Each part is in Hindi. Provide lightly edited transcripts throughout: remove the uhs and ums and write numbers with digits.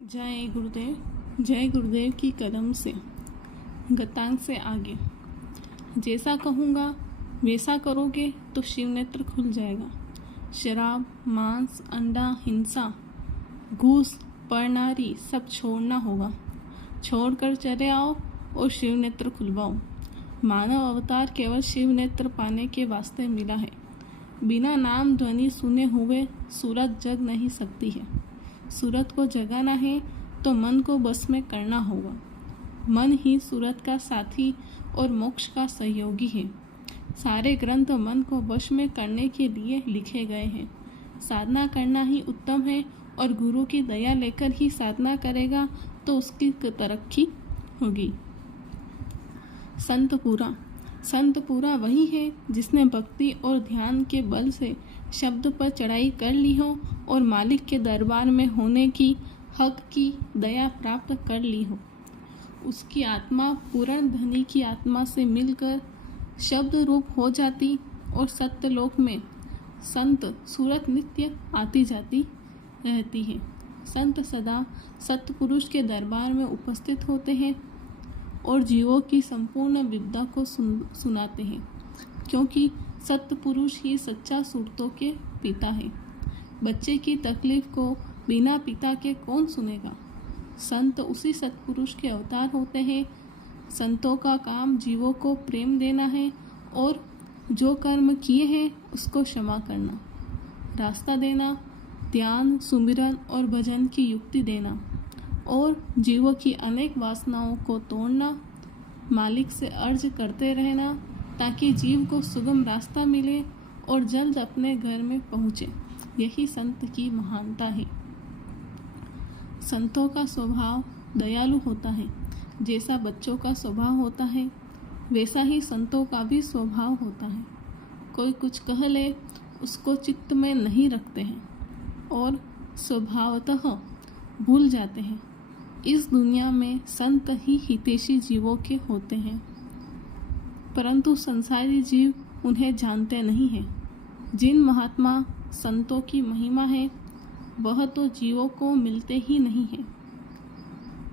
जय गुरुदेव की कदम से गतांग से आगे। जैसा कहूँगा वैसा करोगे तो शिव नेत्र खुल जाएगा। शराब, मांस, अंडा, हिंसा, घूस, परनारी सब छोड़ना होगा। छोड़कर चले आओ और शिव नेत्र खुलवाओ। मानव अवतार केवल शिव नेत्र पाने के वास्ते मिला है। बिना नाम ध्वनि सुने हुए सूरत जग नहीं सकती है। सूरत को जगाना है तो मन को बस में करना होगा। मन ही सूरत का साथी और मोक्ष का सहयोगी है। सारे ग्रंथ मन को वश में करने के लिए लिखे गए हैं। साधना करना ही उत्तम है और गुरु की दया लेकर ही साधना करेगा तो उसकी तरक्की होगी। संत पूरा वही है जिसने भक्ति और ध्यान के बल से शब्द पर चढ़ाई कर ली हो और मालिक के दरबार में होने की हक की दया प्राप्त कर ली हो। उसकी आत्मा पूर्ण धनी की आत्मा से मिलकर शब्द रूप हो जाती और सत्यलोक में संत सूरत नित्य आती जाती रहती है। संत सदा सत्पुरुष के दरबार में उपस्थित होते हैं और जीवों की संपूर्ण विद्या को सुनाते हैं, क्योंकि सत्पुरुष ही सच्चा सुरतों के पिता है। बच्चे की तकलीफ को बिना पिता के कौन सुनेगा। संत उसी सत्पुरुष के अवतार होते हैं। संतों का काम जीवों को प्रेम देना है और जो कर्म किए हैं उसको क्षमा करना, रास्ता देना, ध्यान, सुमिरन और भजन की युक्ति देना और जीवों की अनेक वासनाओं को तोड़ना, मालिक से अर्ज करते रहना ताकि जीव को सुगम रास्ता मिले और जल्द अपने घर में पहुँचे। यही संत की महानता है। संतों का स्वभाव दयालु होता है। जैसा बच्चों का स्वभाव होता है वैसा ही संतों का भी स्वभाव होता है। कोई कुछ कह ले उसको चित्त में नहीं रखते हैं और स्वभावतः भूल जाते हैं। इस दुनिया में संत ही हितैषी जीवों के होते हैं, परंतु संसारी जीव उन्हें जानते नहीं हैं। जिन महात्मा संतों की महिमा है वह तो जीवों को मिलते ही नहीं है।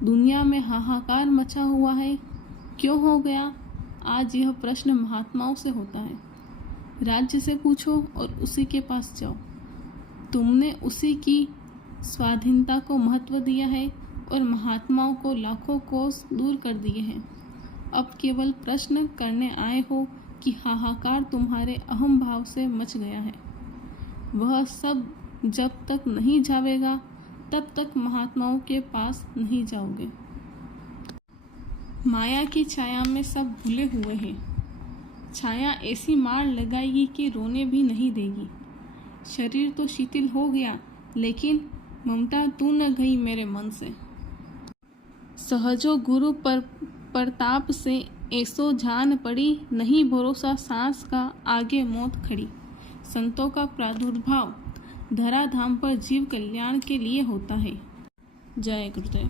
दुनिया में हाहाकार मचा हुआ है। क्यों हो गया? आज यह प्रश्न महात्माओं से होता है। राज्य से पूछो और उसी के पास जाओ। तुमने उसी की स्वाधीनता को महत्व दिया है और महात्माओं को लाखों कोस दूर कर दिए हैं। अब केवल प्रश्न करने आए हो कि हाहाकार तुम्हारे अहम भाव से मच गया है। वह सब जब तक नहीं जावेगा तब तक महात्माओं के पास नहीं जाओगे। माया की छाया में सब भूले हुए हैं। छाया ऐसी मार लगाएगी कि रोने भी नहीं देगी। शरीर तो शिथिल हो गया लेकिन ममता तू न गई मेरे मन से। सहजो गुरु पर प्रताप से ऐसो जान पड़ी, नहीं भरोसा सांस का आगे मौत खड़ी। संतों का प्रादुर्भाव धराधाम पर जीव कल्याण के लिए होता है। जय गुरुदेव।